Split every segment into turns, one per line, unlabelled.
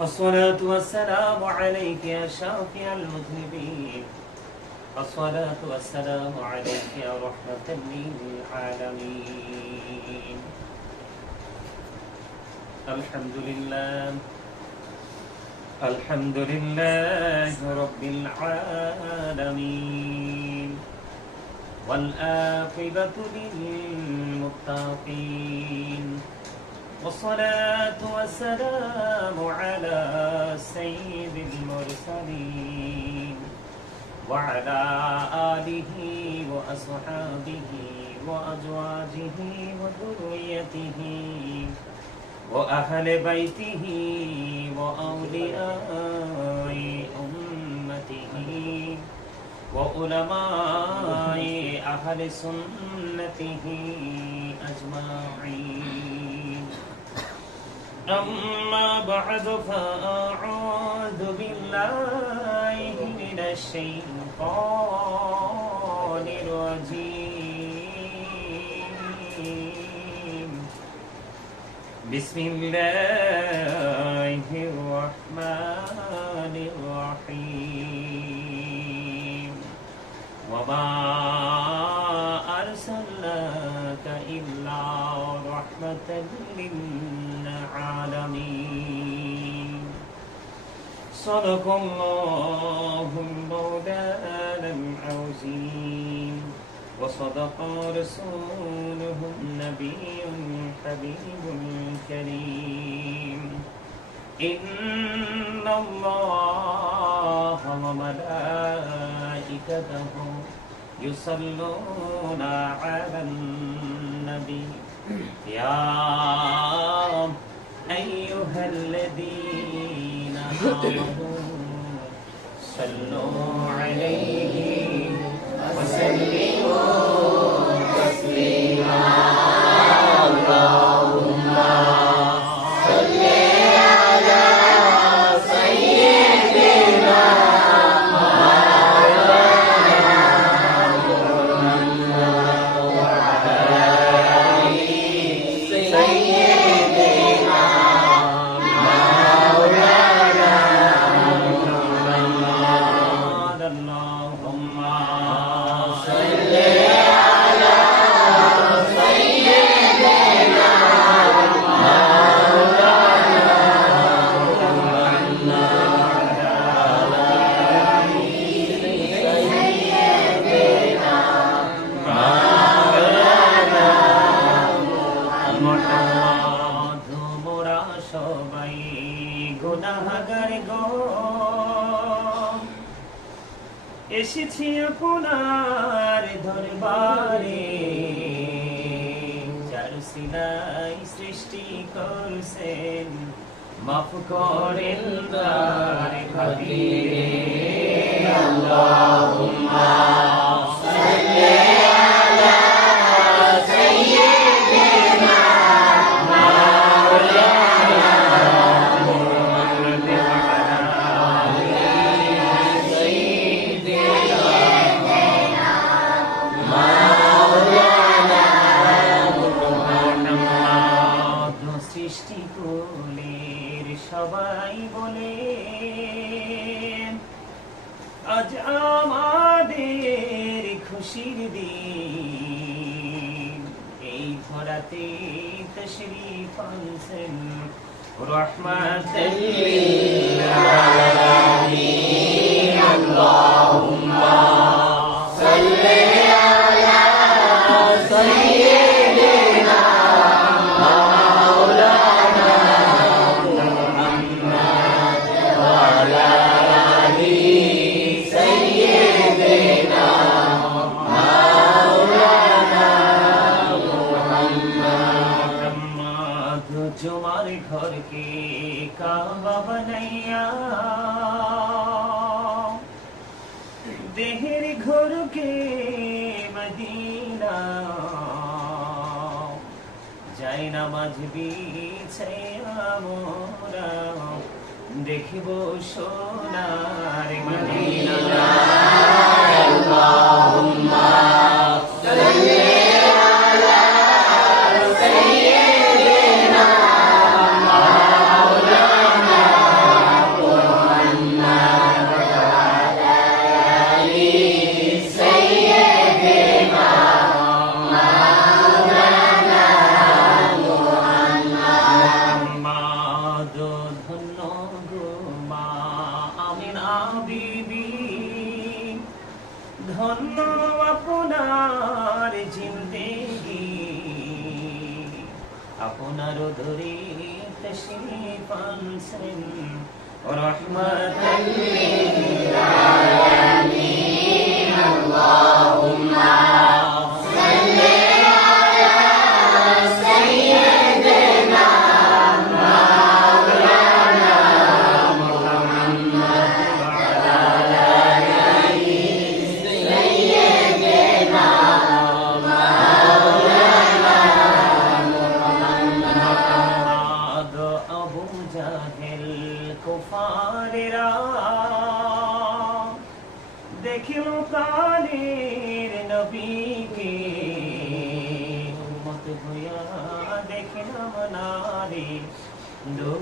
الصلاة والسلام عليك يا شافع المذنبين. الصلاة والسلام عليك يا رحمة للعالمين. الحمد لله الحمد لله رب العالمين. والآخبة للمتقين. والصلاة والسلام على سيد المرسلين وعلى آله وأصحابه وأزواجه وذريته وأهل بيته وأولياء أمته وعلماء أهل سنته أجمعين. أما بعد فأعوذ بالله من الشيطان الرجيم. بسم الله الرحمن الرحيم. وما أرسلناك إلا رحمة للعالمين صدق الله مولانا العظيم وصدق رسوله النبي الحبيب الكريم إن الله وملائكته يصلون على النبي. يا أيها الذين آمنوا صلوا দরবারে। যার সিলাই সৃষ্টি করছেন মাফ করেন তার খাতিরে। আল্লাহুম্মা আজ আমাদের খুশির দিন। এই ভরাতে তশরিফ আনছেন আলামিন। আল্লাহুম্মা সাল্লি বানাইয়া দেহের ঘরকে মদিনা। যাই না মাঝ মোরা দেখিব সোনার মদিনা। ওনার ধরে তশরিফ আনছেন রহমাতাল No.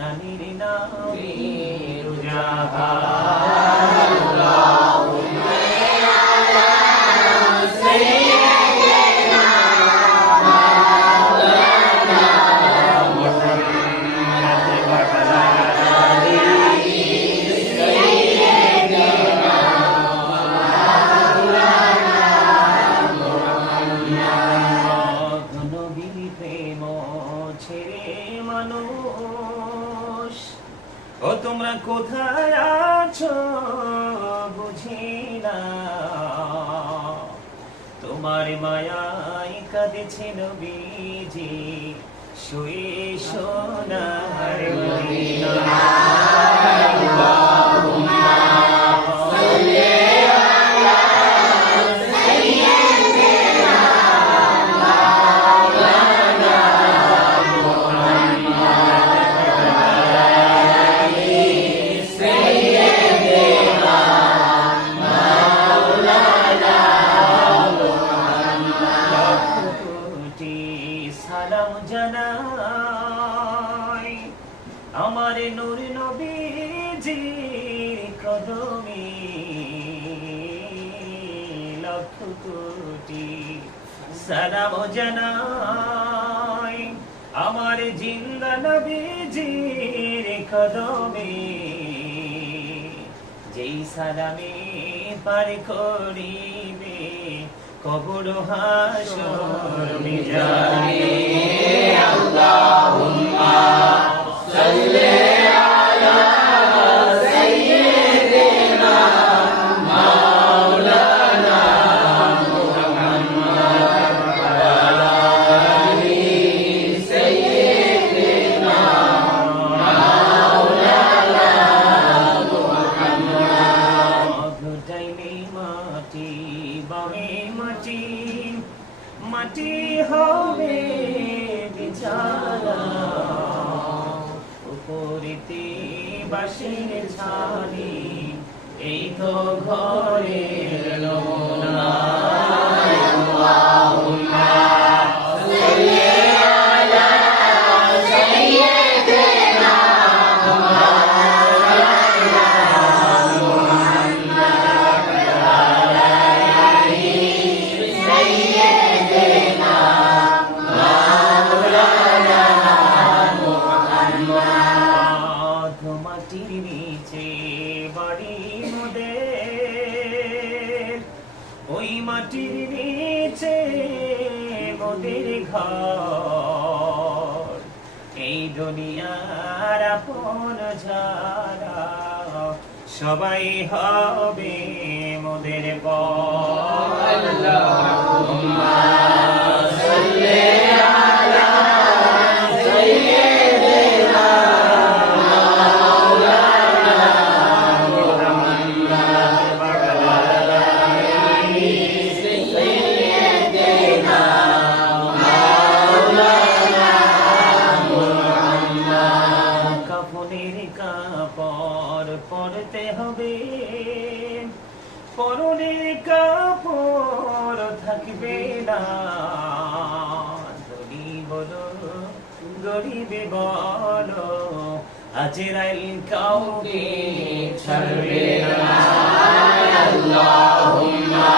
na ni na কোথায় আছো বুঝি না। তোমার মায়াই কাঁদেছে নবীজি শুয়ে সোনার মদিনা। সালাম জানাই। আমার জিন্দা নবীজির কদমে। যেই সালামে পার করিবে কবর হাসর মিজানে। আল্লাহুম্মা সাল্লি মাটি মাটি হবে বিছানা। উপরিতে বাসের ছানি এই তো ঘরে নমুনা। ওই মাটির নিচে মোদের ঘর। এই দুনিয়ার আপন যারা সবাই হবে মোদের পর পরতে হবে। পরনে কাপড় থাকবে না। ধনী বলো, গরিবে বলো আজরাইল কাউকে ছাড়বে না। আল্লাহুম্মা।